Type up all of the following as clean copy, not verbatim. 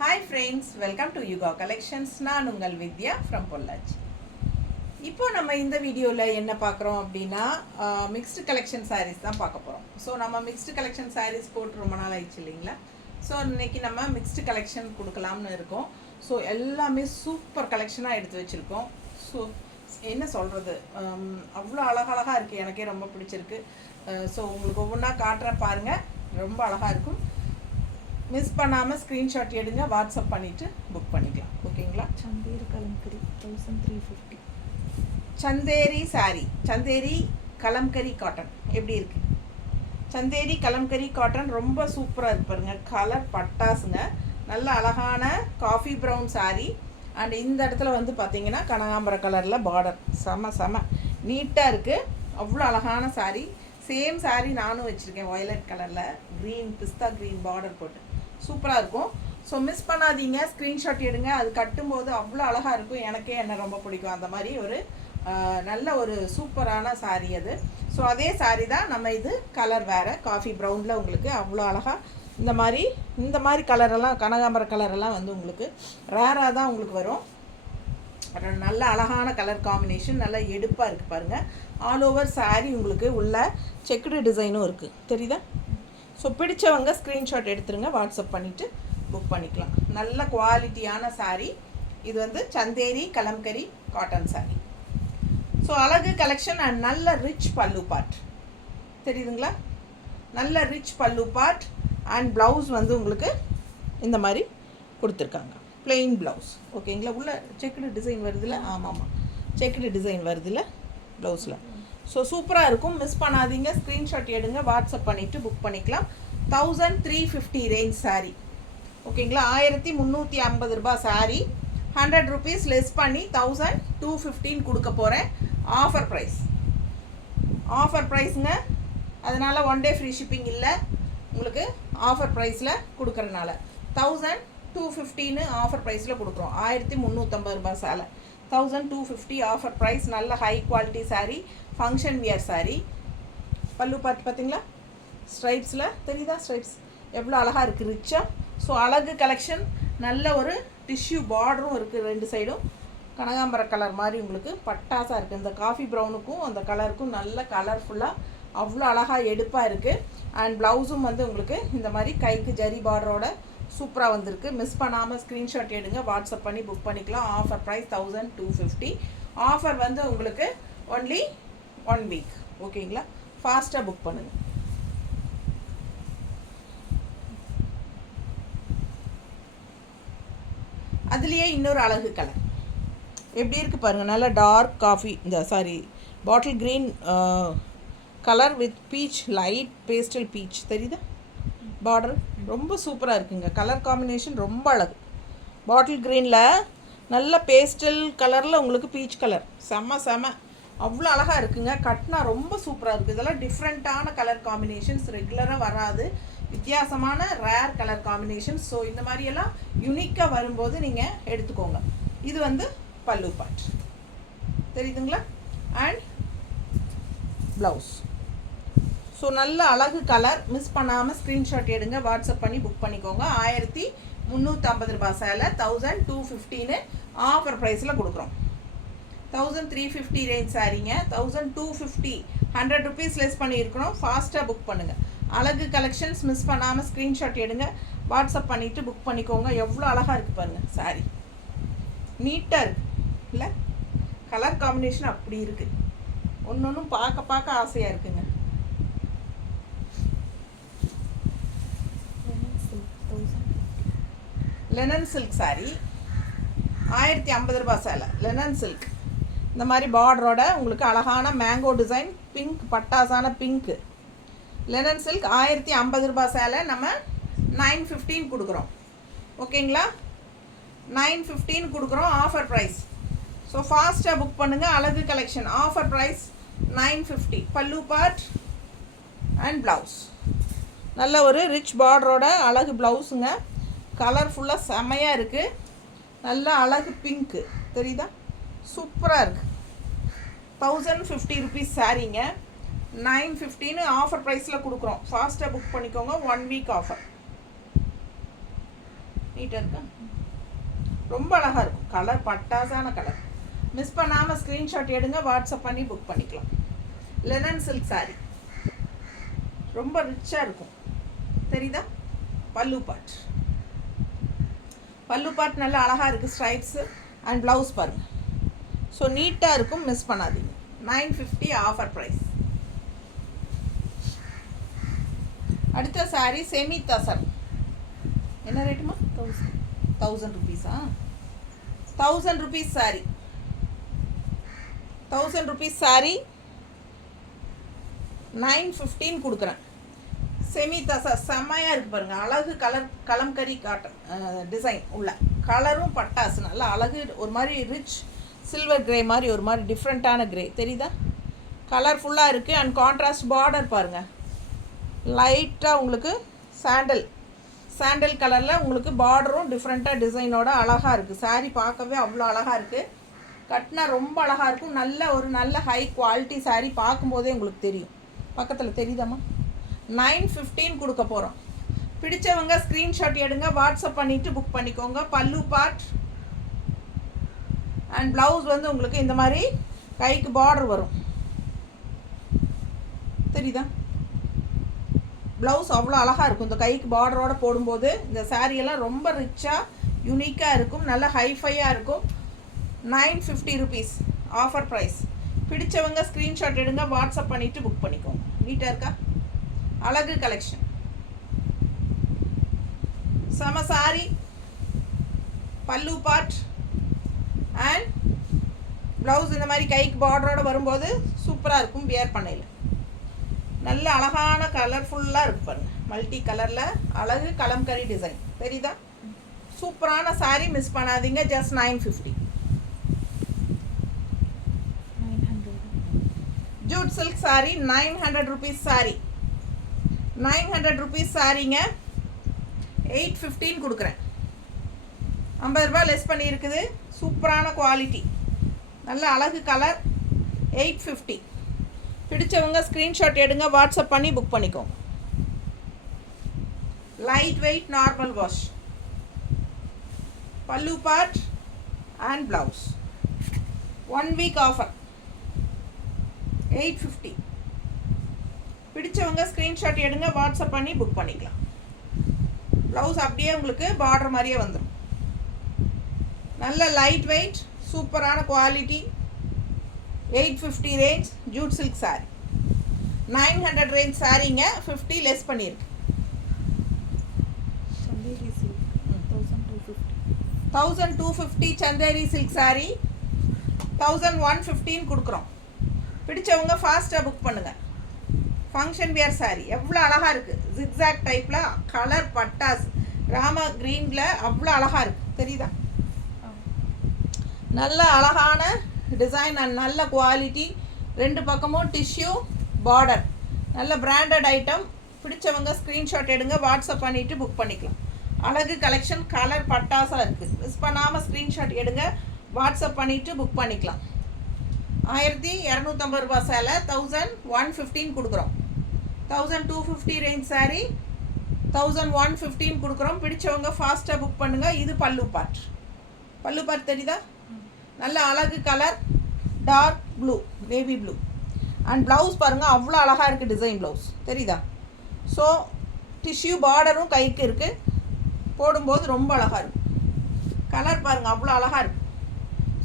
Hi friends, welcome to Yuga Collections. நான் உங்கள் வித்யா from Pollachi. இப்போ நம்ம இந்த வீடியோவில் என்ன பார்க்குறோம் அப்படின்னா மிக்ஸ்டு கலெக்ஷன் சாரீஸ் தான் பார்க்க போகிறோம். ஸோ நம்ம மிக்ஸ்டு கலெக்ஷன் சாரீஸ் போட்டு ரொம்ப நாள் ஆயிடுச்சு இல்லைங்களா. ஸோ இன்றைக்கி நம்ம மிக்ஸ்டு கலெக்ஷன் கொடுக்கலாம்னு இருக்கோம். ஸோ எல்லாமே சூப்பர் கலெக்ஷனாக எடுத்து வச்சுருக்கோம். ஸோ என்ன சொல்கிறது, அவ்வளோ அழகழகாக இருக்குது, எனக்கே ரொம்ப பிடிச்சிருக்கு. ஸோ உங்களுக்கு ஒவ்வொன்றா காட்டுறேன் பாருங்கள், ரொம்ப அழகாக இருக்கும். மிஸ் பண்ணாமல் ஸ்க்ரீன்ஷாட் எடுங்க, வாட்ஸ்அப் பண்ணிவிட்டு புக் பண்ணிக்கலாம். ஓகேங்களா. சந்தேரி கலம்கரி 1350. சந்தேரி சாரி, சந்தேரி கலம்கரி காட்டன் எப்படி இருக்குது? சந்தேரி கலம்கரி காட்டன் ரொம்ப சூப்பராக இருக்கு பாருங்க. கலர் பட்டாசுங்க, நல்ல அழகான காஃபி ப்ரௌன் சாரி. அண்ட் இந்த இடத்துல வந்து பார்த்தீங்கன்னா கனகாம்பர கலரில் பார்டர், செம நீட்டாக இருக்குது. அவ்வளோ அழகான சாரி. சேம் சாரி நானும் வச்சுருக்கேன், வயலட் கலரில் க்ரீன், பிஸ்தா க்ரீன் பார்டர் போட்டு சூப்பராக இருக்கும். ஸோ மிஸ் பண்ணாதீங்க, ஸ்க்ரீன்ஷாட் எடுங்க. அது கட்டும்போது அவ்வளோ அழகாக இருக்கும். எனக்கே என்ன ரொம்ப பிடிக்கும். அந்த மாதிரி ஒரு நல்ல ஒரு சூப்பரான சாரீ அது. ஸோ அதே சாரீ தான், நம்ம இது கலர் வேறு காஃபி ப்ரௌனில் உங்களுக்கு அவ்வளோ அழகாக இந்த மாதிரி கலரெல்லாம், கனகாம்பர கலரெல்லாம் வந்து உங்களுக்கு ரேராக தான் உங்களுக்கு வரும். நல்ல அழகான கலர் காம்பினேஷன், நல்லா எடுப்பாக இருக்குது பாருங்கள். ஆல் ஓவர் சாரீ உங்களுக்கு உள்ள செக்குடு டிசைனும் இருக்குது, தெரியுதா? ஸோ பிடிச்சவங்க ஸ்க்ரீன்ஷாட் எடுத்துருங்க, வாட்ஸ்அப் பண்ணிவிட்டு புக் பண்ணிக்கலாம். நல்ல குவாலிட்டியான சாரீ இது. வந்து சந்தேரி கலம்கரி காட்டன் சாரீ. ஸோ அழகு கலெக்ஷன் அண்ட் நல்ல ரிச் பல்லு பார்ட், தெரியுதுங்களா? நல்ல ரிச் பல்லு பார்ட் அண்ட் ப்ளவுஸ் வந்து உங்களுக்கு இந்த மாதிரி கொடுத்துருக்காங்க, பிளெயின் ப்ளவுஸ். ஓகேங்களா. உள்ள செக்குடு டிசைன் வருதுல்ல, ஆமாம் செக்குடு டிசைன் வருதுல்ல ப்ளவுஸில். ஸோ சூப்பராக இருக்கும், மிஸ் பண்ணாதீங்க. ஸ்க்ரீன்ஷாட் எடுங்க, வாட்ஸ்அப் பண்ணிவிட்டு புக் பண்ணிக்கலாம். 1350 ரேஞ்ச் சாரீ. ஓகேங்களா. 1350 ரூபாய் சாரீ. 100 ருபீஸ் லெஸ் பண்ணி 1215 கொடுக்க போகிறேன். ஆஃபர் ப்ரைஸுங்க. அதனால் ஒன் டே ஃப்ரீ ஷிப்பிங் இல்லை உங்களுக்கு. ஆஃபர் ப்ரைஸில் கொடுக்குறனால 1215 ஆஃபர் ப்ரைஸில் கொடுக்குறோம். 1350 ரூபாய் சேலை 1250 ஆஃபர் ப்ரைஸ். நல்ல high quality sari, function wear sari. பல்லு பார்த்து பார்த்தீங்களா, ஸ்ட்ரைப்ஸில் தெரியுதா? ஸ்ட்ரைப்ஸ் எவ்வளோ அழகாக இருக்குது, ரிச்சாக. ஸோ அழகு கலெக்ஷன். நல்ல ஒரு டிஷ்யூ பார்டரும் இருக்குது, ரெண்டு சைடும் கனகாம்பர கலர் மாதிரி உங்களுக்கு பட்டாசாக இருக்குது. இந்த காஃபி ப்ரௌனுக்கும் அந்த கலருக்கும் நல்ல கலர்ஃபுல்லாக அவ்வளோ அழகாக எடுப்பாக இருக்குது. அண்ட் ப்ளவுஸும் வந்து உங்களுக்கு இந்த மாதிரி கைக்கு ஜரி பார்டரோட சூப்பராக வந்திருக்கு. மிஸ் பண்ணாமல் ஸ்க்ரீன்ஷாட் எடுங்க, வாட்ஸ்அப் பண்ணி புக் பண்ணிக்கலாம். Offer price 1250. ஆஃபர் வந்து உங்களுக்கு ஒன்லி 1 வீக். ஓகேங்களா. ஃபாஸ்ட்டாக புக் பண்ணுங்கள். அதுலேயே இன்னொரு அழகு கலர் எப்படி இருக்குது பாருங்கள். நல்லா டார்க் காஃபி, இந்த bottle green colour with beach, light pastel beach, தெரியுதா? பார்டர் ரொம்ப சூப்பராக இருக்குங்க. கலர் காம்பினேஷன் ரொம்ப அழகு. பாட்டில் க்ரீனில் நல்ல பேஸ்டல் கலரில் உங்களுக்கு பீச் கலர், செம்ம அவ்வளோ அழகாக இருக்குங்க. கட்னா ரொம்ப சூப்பராக இருக்குது. இதெல்லாம் டிஃப்ரெண்ட்டான கலர் காம்பினேஷன்ஸ், ரெகுலராக வராது, வித்தியாசமான ரேர் கலர் காம்பினேஷன்ஸ். ஸோ இந்த மாதிரியெல்லாம் யூனிக்காக வரும்போது நீங்கள் எடுத்துக்கோங்க. இது வந்து பல்லு பார்ட், தெரியுதுங்களா? And blouse. ஸோ நல்ல அழகு கலர். மிஸ் பண்ணாமல் ஸ்க்ரீன்ஷாட் எடுங்க, வாட்ஸ்அப் பண்ணி புக் பண்ணிக்கோங்க. 1350 ரூபாய் சேலை 1215 ஆஃபர் ப்ரைஸில் கொடுக்குறோம். 1350 ரேஞ்ச் சாரீங்க. 1250, 100 ருபீஸ் லெஸ் பண்ணியிருக்கணும். ஃபாஸ்ட்டாக புக் பண்ணுங்கள். அழகு கலெக்ஷன்ஸ். மிஸ் பண்ணாமல் ஸ்க்ரீன்ஷாட் எடுங்க, வாட்ஸ்அப் பண்ணிவிட்டு புக் பண்ணிக்கோங்க. எவ்வளோ அழகாக இருக்குது பாருங்கள் சாரீ, நீட்டாக இருக்குது இல்லை? கலர் காம்பினேஷன் அப்படி இருக்குது, ஒன்றும் பார்க்க ஆசையாக இருக்குங்க. லெனன் சில்க் சாரீ 1050 ரூபாய் சேலை. லெனன் சில்க் இந்த மாதிரி பார்டரோட உங்களுக்கு அழகான மேங்கோ டிசைன், பிங்க் பட்டாசான பிங்க்கு. லெனன் சில்க் 1050 ரூபாய் சேலை நம்ம 915 கொடுக்குறோம். ஓகேங்களா. 915 கொடுக்குறோம், ஆஃபர் ப்ரைஸ். ஸோ ஃபாஸ்ட்டாக புக் பண்ணுங்கள். அழகு கலெக்ஷன். Offer price 950. பல்லு பார்ட் அண்ட் ப்ளவுஸ். நல்ல ஒரு ரிச் பார்டரோட அழகு ப்ளவுஸுங்க. கலர்ஃபுல்லாக செமையாக இருக்குது. நல்ல அழகு பிங்க்கு, தெரியுதா? சூப்பராக இருக்குது. 1050 ருபீஸ் சாரீங்க. 915 ஆஃபர் ப்ரைஸில் கொடுக்குறோம். ஃபாஸ்ட்டாக புக் பண்ணிக்கோங்க. 1 வீக் ஆஃபர். நீட்டாக இருக்கா? ரொம்ப அழகாக இருக்கும். கலர் பட்டாசான கலர். மிஸ் பண்ணாமல் ஸ்க்ரீன்ஷாட் எடுங்க, வாட்ஸ்அப் பண்ணி புக் பண்ணிக்கலாம். லெனன் சில்க் saree ரொம்ப ரிச்சாக இருக்கும். தெரியுதா? பல்லு பார்ட். பல்லு பார்ட் நல்லா அழகாக இருக்குது. ஸ்ட்ரைப்ஸு அண்ட் ப்ளவுஸ் பாருங்கள். ஸோ நீட்டாக இருக்கும், மிஸ் பண்ணாதீங்க. 950 ஆஃபர் ப்ரைஸ். அடுத்த saree செமி தசர். என்ன ரேட்டுமா? 1000 rupees. 1000 rupees saree. 1000 rupees saree 915 கொடுக்குறேன். செமி தசா செம்மையாக இருக்குது பாருங்கள். அழகு கலர், கலம்கரி காட்டன் டிசைன் உள்ள. கலரும் பட்டாசு நல்லா அழகு. ஒரு மாதிரி ரிச் சில்வர் கிரே மாதிரி, ஒரு மாதிரி டிஃப்ரெண்ட்டான கிரே. தெரியுதா? கலர்ஃபுல்லாக இருக்குது. அண்ட் கான்ட்ராஸ்ட் பார்டர் பாருங்கள். லைட்டாக உங்களுக்கு சாண்டல் கலரில் உங்களுக்கு பார்டரும் டிஃப்ரெண்ட்டாக டிசைனோட அழகாக இருக்குது. saree பார்க்கவே அவ்வளோ அழகாக இருக்குது. கட்டினா ரொம்ப அழகாக இருக்கும். நல்ல ஹை குவாலிட்டி saree. பார்க்கும்போதே உங்களுக்கு தெரியும். பக்கத்தில் தெரியுதாம்மா? 915 கொடுக்க போகிறோம். பிடிச்சவங்க ஸ்க்ரீன்ஷாட் எடுங்க, வாட்ஸ்அப் பண்ணிவிட்டு புக் பண்ணிக்கோங்க. பல்லு பார்ட் அண்ட் ப்ளவுஸ் வந்து உங்களுக்கு இந்த மாதிரி கைக்கு பார்டர் வரும். தெரியுதா? ப்ளவுஸ் அவ்வளோ அழகாக இருக்கும். இந்த கைக்கு பார்டரோடு போடும்போது இந்த சாரியெல்லாம் ரொம்ப ரிச்சாக யூனிக்காக இருக்கும். நல்ல ஹைஃபையாக இருக்கும். 950 rupees ஆஃபர் ப்ரைஸ். பிடிச்சவங்க ஸ்க்ரீன்ஷாட் எடுங்க, வாட்ஸ்அப் பண்ணிவிட்டு புக் பண்ணிக்கோங்க. நீட்டாக இருக்கா? அழகு கலெக்ஷன். சம சாரி, பல்லு பார்ட் அண்ட் ப்ளவுஸ் இந்த மாதிரி கைக்கு பார்டரோடு வரும்போது சூப்பராக இருக்கும். வியர் பண்ணையில் நல்ல அழகான கலர்ஃபுல்லாக இருக்குது பாருங்கள். மல்டி கலரில் அழகு கலம்கரி டிசைன். தெரியுதா? சூப்பரான saree, மிஸ் பண்ணாதீங்க. Just 950. Jude silk saree 900 rupees saree. 900 rupees சாரீங்க. 815 கொடுக்குறேன். 50 ரூபா லெஸ் பண்ணியிருக்குது. சூப்பரான குவாலிட்டி, நல்ல அழகு கலர். 850. பிடிச்சவங்க ஸ்க்ரீன்ஷாட் எடுங்க, வாட்ஸ்அப் பண்ணி புக் பண்ணிக்கோங்க. Light weight normal wash. Pallu part and blouse. 1 week offer. 850. பிடிச்சவங்க ஸ்க்ரீன்ஷாட் எடுங்க, வாட்ஸ்அப் பண்ணி புக் பண்ணிக்கலாம். ப்ளவுஸ் அப்படியே உங்களுக்கு பார்டர் மாதிரியே வந்துடும். நல்ல லைட் வெயிட் சூப்பரான quality. 850 range jute silk saree. 900 range சாரீங்க. 50 லெஸ் பண்ணியிருக்கு. Chanderi silk 1250. 1250 Chanderi silk saree 1115 கொடுக்குறோம். பிடிச்சவங்க ஃபாஸ்ட்டாக புக் பண்ணுங்கள். ஃபங்க்ஷன் வியர் saree எவ்வளோ அழகாக இருக்குது. ஜிக்ஸாக் டைப்பில் கலர் பட்டாஸ் ராமா க்ரீனில் அவ்வளோ அழகாக இருக்குது. தெரியுதா? நல்ல அழகான டிசைன் அண்ட் நல்ல குவாலிட்டி. 2 பக்கமும் டிஷ்யூ பார்டர். நல்ல பிராண்டட் ஐட்டம். பிடிச்சவங்க ஸ்க்ரீன்ஷாட் எடுங்க, வாட்ஸ்அப் பண்ணிவிட்டு புக் பண்ணிக்கலாம். அழகு கலெக்ஷன், கலர் பட்டாசாக இருக்குது. மிஸ் பண்ணாமல் ஸ்க்ரீன்ஷாட் எடுங்க, வாட்ஸ்அப் பண்ணிவிட்டு புக் பண்ணிக்கலாம். 1250 ரூபா சேலை 1115 கொடுக்குறோம். 1250 ரேஞ்ச் saree 1115 கொடுக்குறோம். பிடிச்சவங்க ஃபாஸ்ட்டாக புக் பண்ணுங்கள். இது பல்லு பார்ட். பல்லு பார்ட் தெரியுதா? நல்ல அழகு colour, dark blue, baby blue. And blouse பாருங்கள், அவ்வளோ அழகாக இருக்குது டிசைன் ப்ளவுஸ். தெரியுதா? ஸோ டிஷ்யூ பார்டரும் கைக்கு இருக்குது. போடும்போது ரொம்ப அழகாக இருக்கும். கலர் பாருங்கள், அவ்வளோ அழகாக இருக்குது.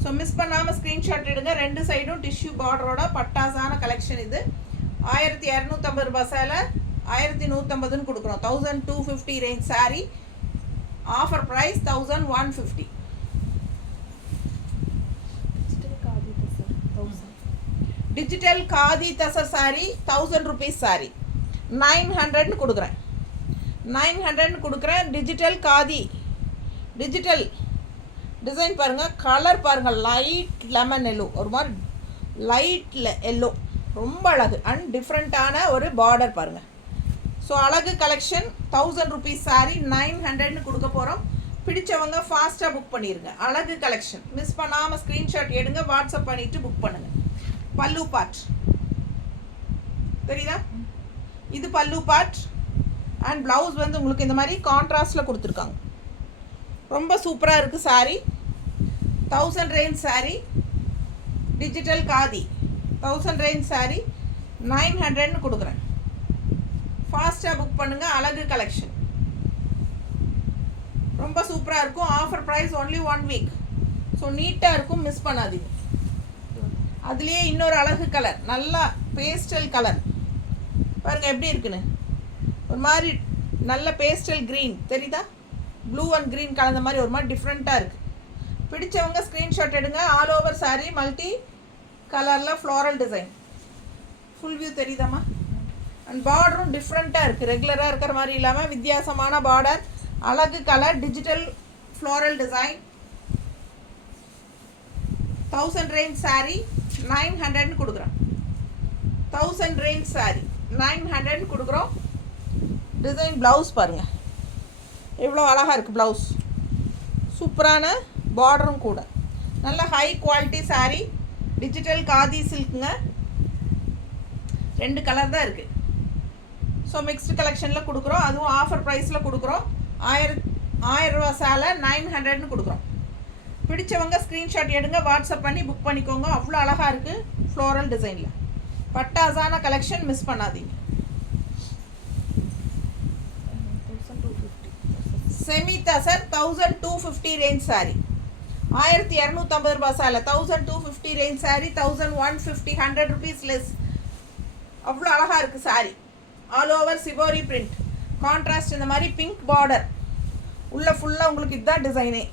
ஸோ மிஸ் பண்ணாமல் ஸ்க்ரீன்ஷாட் எடுங்க. 2 சைடும் டிஷ்யூ பார்டரோட பட்டாசான கலெக்ஷன் இது. 1250 ரூபா சேலை 1150 கொடுக்குறோம். 1250 range saree offer price 1150. Digital khadi tussar saree 1000 rupees saree 900 கொடுக்குறேன். 900 கொடுக்குறேன். டிஜிட்டல் காதி, டிஜிட்டல் டிசைன் பாருங்கள். கலர் பாருங்கள், லைட் லெமன் எல்லோ, ஒரு மாதிரி லைட் எல்லோ, ரொம்ப அழகு. அண்ட் டிஃப்ரெண்ட்டான ஒரு பார்டர் பாருங்கள். ஸோ அழகு கலெக்ஷன். 1000 rupees saree 900 கொடுக்க போகிறோம். பிடிச்சவங்க ஃபாஸ்ட்டாக புக் பண்ணிடுங்க. அழகு கலெக்ஷன். மிஸ் பண்ணாமல் ஸ்க்ரீன்ஷாட் எடுங்க, வாட்ஸ்அப் பண்ணிவிட்டு புக் பண்ணுங்கள். பல்லு பார்ட் தெரியுதா? இது பல்லு பார்ட். அண்ட் ப்ளவுஸ் வந்து உங்களுக்கு இந்த மாதிரி கான்ட்ராஸ்டில் கொடுத்துருக்காங்க. ரொம்ப சூப்பராக இருக்குது saree. 1000 range saree, digital khadi. 1000 range saree 900ன்னு கொடுக்குறேன். ஃபாஸ்ட்டாக புக் பண்ணுங்கள். அழகு கலெக்ஷன் ரொம்ப சூப்பராக இருக்கும். Offer price only 1 week. So நீட்டாக இருக்கும், மிஸ் பண்ணாதீங்க. அதுலேயே இன்னொரு அழகு கலர், நல்லா பேஸ்டல் கலர் பாருங்கள் எப்படி இருக்குன்னு. ஒரு மாதிரி நல்ல பேஸ்டல் க்ரீன் தெரியுதா, ப்ளூ அண்ட் க்ரீன் கலந்த மாதிரி ஒரு மாதிரி டிஃப்ரெண்ட்டாக இருக்குது. பிடிச்சவங்க ஸ்க்ரீன்ஷாட் எடுங்க. ஆல் ஓவர் சாரீ மல்டி கலரில் ஃப்ளாரல் டிசைன். ஃபுல் வியூ தெரியுதாம்மா? அண்ட் பார்டரும் டிஃப்ரெண்ட்டாக இருக்குது, ரெகுலராக இருக்கிற மாதிரி இல்லாமல் வித்தியாசமான பார்டர், அழகு colour, digital floral design. 1000 range saree 900ன்னு கொடுக்குறோம். 1000 ரேஞ்ச் சாரீ 900ன்னு கொடுக்குறோம். டிசைன் ப்ளவுஸ் பாருங்கள் எவ்வளோ அழகாக இருக்குது. ப்ளவுஸ் சூப்பரான பார்டரும் கூட. நல்ல high quality saree, digital khadi சில்க்குங்க. 2 கலர் தான் இருக்குது. ஸோ மிக்ஸ்டு கலெக்ஷனில் கொடுக்குறோம். அதுவும் ஆஃபர் ப்ரைஸில் கொடுக்குறோம். 1000 ரூபா சேலை 900ன்னு கொடுக்குறோம். பிடிச்சவங்க ஸ்க்ரீன்ஷாட் எடுங்க, வாட்ஸ்அப் பண்ணி புக் பண்ணிக்கோங்க. அவ்வளோ அழகாக இருக்குது ஃப்ளோரல் டிசைனில். பட்டாசான கலெக்ஷன், மிஸ் பண்ணாதீங்க. செமி தசர் 1250 ரேஞ்ச் சாரீ 1250 ரூபா சேலை. 1250 ரேஞ்ச் சாரீ 1150, 100 ருபீஸ் லெஸ். அவ்வளோ அழகாக இருக்குது saree. All over shibori print, contrast. இந்த மாதிரி பிங்க் பார்டர் உள்ள ஃபுல்லாக உங்களுக்கு இதுதான் டிசைனே.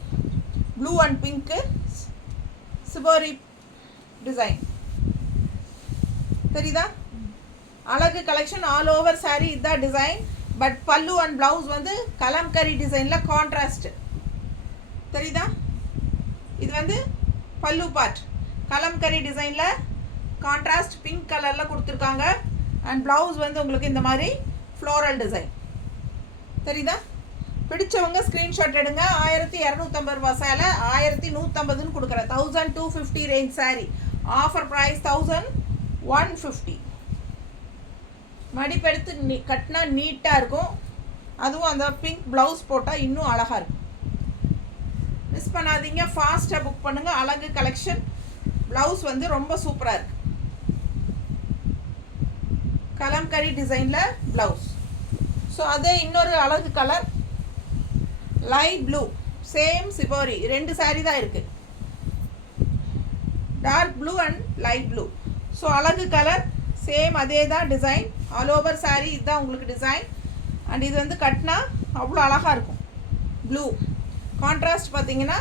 Blue and pink shibori design தெரியுதா? அழகு கலெக்ஷன். ஆல் ஓவர் சாரீ இதுதான் design. But pallu and blouse வந்து கலம்கரி டிசைனில் கான்ட்ராஸ்ட் தெரியுதா? இது வந்து பல்லு பார்ட் கலம்கரி டிசைனில் கான்ட்ராஸ்ட் பிங்க் கலரில் கொடுத்துருக்காங்க. அண்ட் ப்ளவுஸ் வந்து உங்களுக்கு இந்த மாதிரி ஃப்ளோரல் டிசைன் தெரியுதா? பிடிச்சவங்க ஸ்க்ரீன்ஷாட் எடுங்க. 1250 ரூபா சேலை 1150ன்னு கொடுக்குறேன். 1250 ரேஞ்ச் சாரீ. Offer price 1150. மடிப்பெடுத்து கட்டினா நீட்டாக இருக்கும். அதுவும் அந்த பிங்க் ப்ளவுஸ் போட்டால் இன்னும் அழகாக இருக்கும். மிஸ் பண்ணாதீங்க, ஃபாஸ்ட்டாக புக் பண்ணுங்கள். அழகு கலெக்ஷன். ப்ளவுஸ் வந்து ரொம்ப சூப்பராக இருக்குது. கலம்கரி டிசைனில் ப்ளவுஸ். ஸோ அதே இன்னொரு அழகு colour light blue, same shibori. 2 saree தான் இருக்குது, dark blue and light blue. So அழகு கலர், சேம் அதே தான் டிசைன். ஆல் ஓவர் சாரீ இதுதான் உங்களுக்கு டிசைன். அண்ட் இது வந்து கட்டினா அவ்வளோ அழகாக இருக்கும். ப்ளூ கான்ட்ராஸ்ட் பார்த்தீங்கன்னா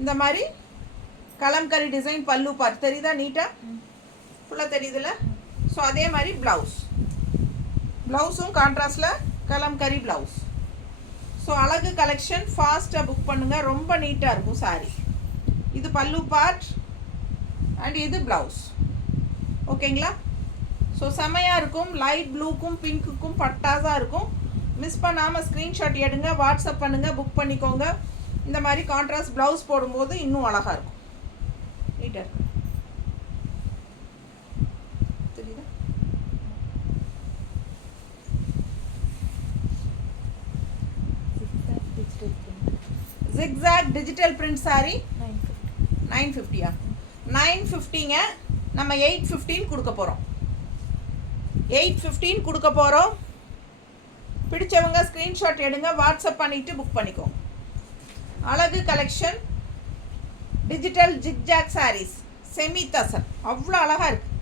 இந்த மாதிரி கலம்கரி டிசைன். பல்லு பார்ட் தெரியுதா நீட்டாக? ஃபுல்லாக தெரியுதுல்ல? ஸோ அதே மாதிரி ப்ளவுஸும் கான்ட்ராஸ்டில் கலம்கரி ப்ளவுஸ். ஸோ அழகு கலெக்ஷன், ஃபாஸ்ட்டாக புக் பண்ணுங்கள். ரொம்ப நீட்டாக இருக்கும் சாரீ. இது பல்லு பார்ட் அண்ட் இது ப்ளவுஸ். ஓகேங்களா? ஸோ செமையாக இருக்கும். லைட் ப்ளூக்கும் பிங்க்குக்கும் பட்டாஸாக இருக்கும். மிஸ் பண்ணாமல் ஸ்க்ரீன்ஷாட் எடுங்க, வாட்ஸ்அப் பண்ணுங்கள், புக் பண்ணிக்கோங்க. இந்த மாதிரி கான்ட்ராஸ்ட் ப்ளவுஸ் போடும்போது இன்னும் அழகாக இருக்கும், நீட்டாக இருக்கும். தெரியுதா? Zigzag digital print sari 950. 950ங்க. நம்ம 815 கொடுக்க போகிறோம். 815 கொடுக்க போகிறோம். பிடிச்சவங்க ஸ்க்ரீன்ஷாட் எடுங்க, வாட்ஸ்அப் பண்ணிவிட்டு புக் பண்ணிக்கோங்க. அழகு collection, digital zigzag sarees, semi tussar. அவ்வளோ அழகாக இருக்குது,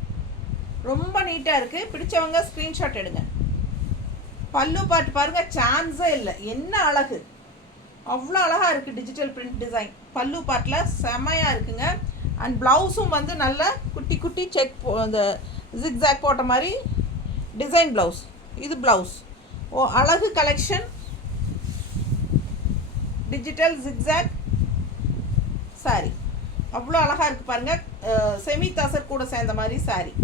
ரொம்ப நீட்டாக இருக்குது. பிடிச்சவங்க ஸ்க்ரீன்ஷாட் எடுங்க. பல்லு பாட்டு பாருங்கள், சான்ஸே இல்லை. என்ன அழகு, அவ்வளோ அழகாக இருக்குது. டிஜிட்டல் பிரிண்ட் டிசைன் பல்லு பாட்டில் செமையாக இருக்குங்க. அண்ட் ப்ளவுஸும் வந்து நல்ல குட்டி குட்டி செக் அந்த ஜிக்ஸாக் போட்ட மாதிரி டிசைன் ப்ளவுஸ். இது ப்ளவுஸ். ஓ அழகு கலெக்ஷன், டிஜிட்டல் ஜிக்ஸாக் சாரி. அவ்வளோ அழகாக இருக்குது பாருங்கள். செமி தசர் கூட சேர்ந்த மாதிரி சாரி.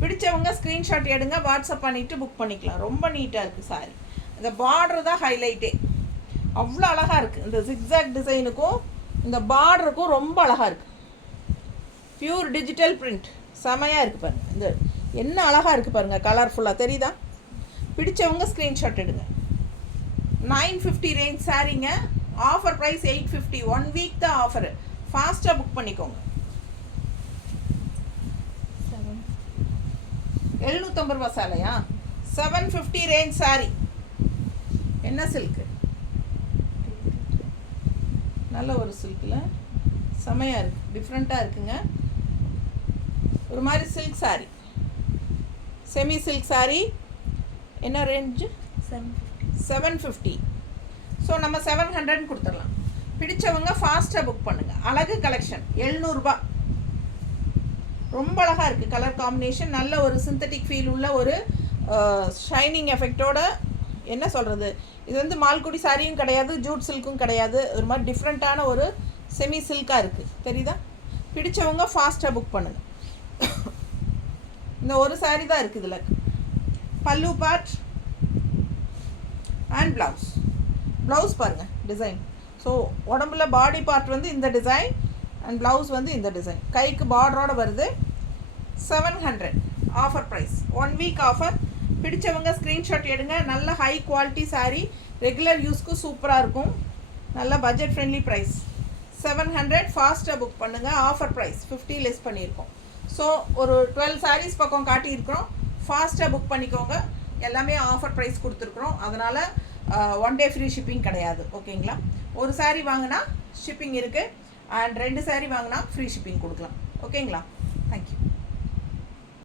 பிடிச்சவங்க ஸ்க்ரீன்ஷாட் எடுங்க, வாட்ஸ்அப் பண்ணிவிட்டு புக் பண்ணிக்கலாம். ரொம்ப நீட்டாக இருக்குது சாரி. இந்த பார்டர் தான் ஹைலைட்டே. அவ்வளோ அழகாக இருக்குது. இந்த ஜிக்ஸாக் டிசைனுக்கும் இந்த பார்டருக்கும் ரொம்ப அழகாக இருக்குது. பியூர் டிஜிட்டல் பிரிண்ட் செமையாக இருக்குது பாருங்கள். இந்த என்ன அழகாக இருக்குது பாருங்கள், கலர்ஃபுல்லாக தெரியுதா? பிடிச்சவங்க ஸ்க்ரீன்ஷாட் எடுங்க. 950 ரேஞ்ச் சாரீங்க. Offer price 850. 1 வீக் தான் ஆஃபரு. ஃபாஸ்ட்டாக புக் பண்ணிக்கோங்க. 750 ரூபா சாலையா? 750 ரேஞ்ச் சாரி. என்ன சில்க்கு? நல்ல ஒரு சில்கில் செமையாக இருக்குது, டிஃப்ரெண்ட்டாக இருக்குங்க. ஒரு மாதிரி silk saree, semi silk saree. என்ன ரேஞ்சு? 750. ஸோ நம்ம 700 கொடுத்துடலாம். பிடிச்சவங்க ஃபாஸ்ட்டாக புக் பண்ணுங்கள். அழகு கலெக்ஷன் 700 ரூபா. ரொம்ப அழகாக இருக்குது கலர் காம்பினேஷன். நல்ல ஒரு சிந்தட்டிக் ஃபீல் உள்ள ஒரு ஷைனிங் எஃபெக்டோட, என்ன சொல்கிறது, இது வந்து மால்குடி சாரியும் கிடையாது, ஜூட் சில்க்கும் கிடையாது. ஒரு மாதிரி டிஃப்ரெண்ட்டான ஒரு செமி சில்காக இருக்குது, தெரியுதா? பிடிச்சவங்க ஃபாஸ்ட்டாக புக் பண்ணுங்கள். இந்த ஒரு சாரி தான் இருக்குது இதில். பல்லு பார்ட் அண்ட் ப்ளவுஸ் பாருங்கள் டிசைன். ஸோ உடம்புல பாடி பார்ட் வந்து இந்த டிசைன் அண்ட் ப்ளவுஸ் வந்து இந்த டிசைன். கைக்கு பார்டரோடு வருது. 700 ஆஃபர் ப்ரைஸ். 1 week offer. பிடிச்சவங்க ஸ்க்ரீன்ஷாட் எடுங்க. நல்ல ஹை குவாலிட்டி சாரீ, ரெகுலர் யூஸ்க்கு சூப்பராக இருக்கும். நல்ல பட்ஜெட் ஃப்ரெண்ட்லி ப்ரைஸ். 700. ஃபாஸ்ட்டாக புக் பண்ணுங்கள். ஆஃபர் ப்ரைஸ் 50 லெஸ் பண்ணியிருக்கோம். ஸோ ஒரு 12 சாரீஸ் பக்கம் காட்டியிருக்கிறோம். ஃபாஸ்ட்டாக புக் பண்ணிக்கோங்க. எல்லாமே ஆஃபர் ப்ரைஸ் கொடுத்துருக்குறோம். அதனால் 1 டே ஃப்ரீ ஷிப்பிங் கிடையாது. ஓகேங்களா? ஒரு சாரீ வாங்கினா ஷிப்பிங் இருக்குது, அண்ட் 2 சாரீ வாங்கினா ஃப்ரீ ஷிப்பிங் கொடுக்கலாம். ஓகேங்களா?